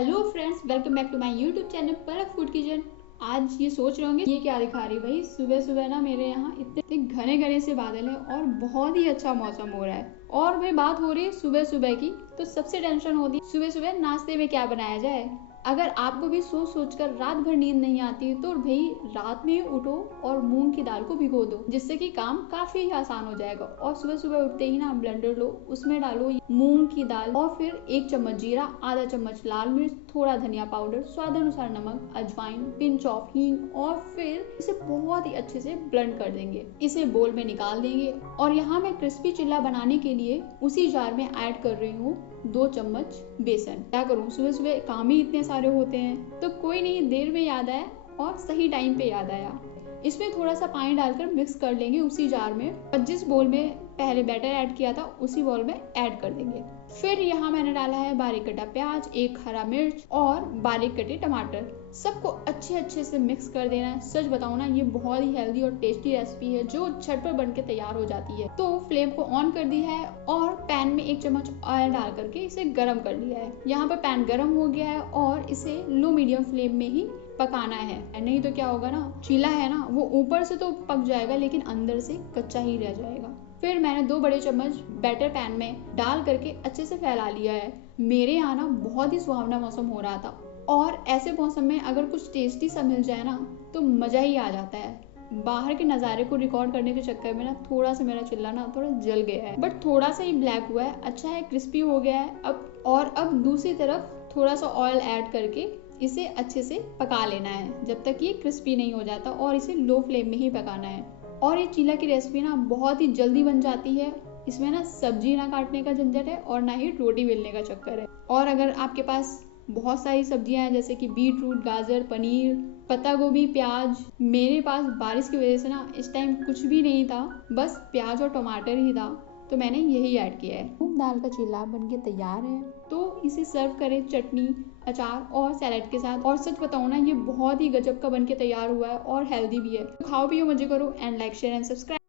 Hello friends, welcome back to my YouTube channel Palak food kitchen. आज ये सोच रहे होंगे ये क्या दिखा रही भाई। सुबह सुबह ना मेरे यहाँ इतने घने घने से बादल हैं और बहुत ही अच्छा मौसम हो रहा है। और भाई बात हो रही है सुबह सुबह की, तो सबसे टेंशन होती है सुबह सुबह नाश्ते में क्या बनाया जाए। अगर आपको भी सोच सोच कर रात भर नींद नहीं आती तो भाई रात में उठो और मूंग की दाल को भिगो दो, जिससे कि काम काफी आसान हो जाएगा। और सुबह सुबह उठते ही ना ब्लेंडर लो, उसमें डालो मूंग की दाल और फिर 1 चम्मच जीरा, आधा चम्मच लाल मिर्च, थोड़ा धनिया पाउडर, स्वाद अनुसार नमक, अजवाइन, पिंच ऑफ हींग और फिर इसे बहुत ही अच्छे से ब्लेंड कर देंगे। इसे बोल में निकाल देंगे। और यहाँ मैं क्रिस्पी चिल्ला बनाने के लिए उसी जार में ऐड कर रही हूँ 2 चम्मच बेसन। क्या करूँ, सुबह सुबह काम ही इतने सारे होते हैं, तो कोई नहीं, देर में याद आया और सही टाइम पे याद आया। इसमें थोड़ा सा पानी डालकर मिक्स कर लेंगे उसी जार में, और जिस बोल में पहले बैटर ऐड किया था उसी बोल में ऐड कर देंगे। फिर यहाँ मैंने डाला है बारीक कटा प्याज, 1 हरा मिर्च और बारीक कटे टमाटर। सबको अच्छे से मिक्स कर देना है। सच बताऊं ना, ये बहुत ही हेल्दी और टेस्टी रेसिपी है जो झटपट बन के तैयार हो जाती है। तो फ्लेम को ऑन कर दिया है और पैन में 1 चम्मच ऑयल डाल करके इसे गर्म कर लिया है। यहाँ पर पैन गर्म हो गया है और इसे लो मीडियम फ्लेम में ही पकाना है, नहीं तो क्या होगा ना, चीला है ना, वो ऊपर से तो पक जाएगा लेकिन अंदर से कच्चा ही रह जाएगा। फिर मैंने 2 बड़े चम्मच बैटर पैन में डाल करके अच्छे से फैला लिया है। मेरे यहाँ ना बहुत ही सुहावना मौसम हो रहा था और ऐसे मौसम में अगर कुछ टेस्टी सा मिल जाए ना तो मजा ही आ जाता है। बाहर के नज़ारे को रिकॉर्ड करने के चक्कर में ना थोड़ा सा मेरा चिल्ला ना थोड़ा जल गया है, बट थोड़ा सा ही ब्लैक हुआ है, अच्छा है, क्रिस्पी हो गया है। अब दूसरी तरफ थोड़ा सा ऑयल ऐड करके इसे अच्छे से पका लेना है जब तक ये क्रिस्पी नहीं हो जाता, और इसे लो फ्लेम में ही पकाना है। और ये चीला की रेसिपी ना बहुत ही जल्दी बन जाती है। इसमें ना सब्जी ना काटने का झंझट है और ना ही रोटी बेलने का चक्कर है। और अगर आपके पास बहुत सारी सब्जियां हैं जैसे कि बीट रूट, गाजर, पनीर, पत्ता गोभी, प्याज, मेरे पास बारिश की वजह से ना इस टाइम कुछ भी नहीं था, बस प्याज और टमाटर ही था, तो मैंने यही ऐड किया है। मूंग दाल का चीला बनके तैयार है, तो इसे सर्व करें चटनी, अचार और सैलेड के साथ। और सच बताऊं ना, ये बहुत ही गजब का बनके तैयार हुआ है और हेल्दी भी है। तो खाओ पियो, मजे करो and like share and subscribe.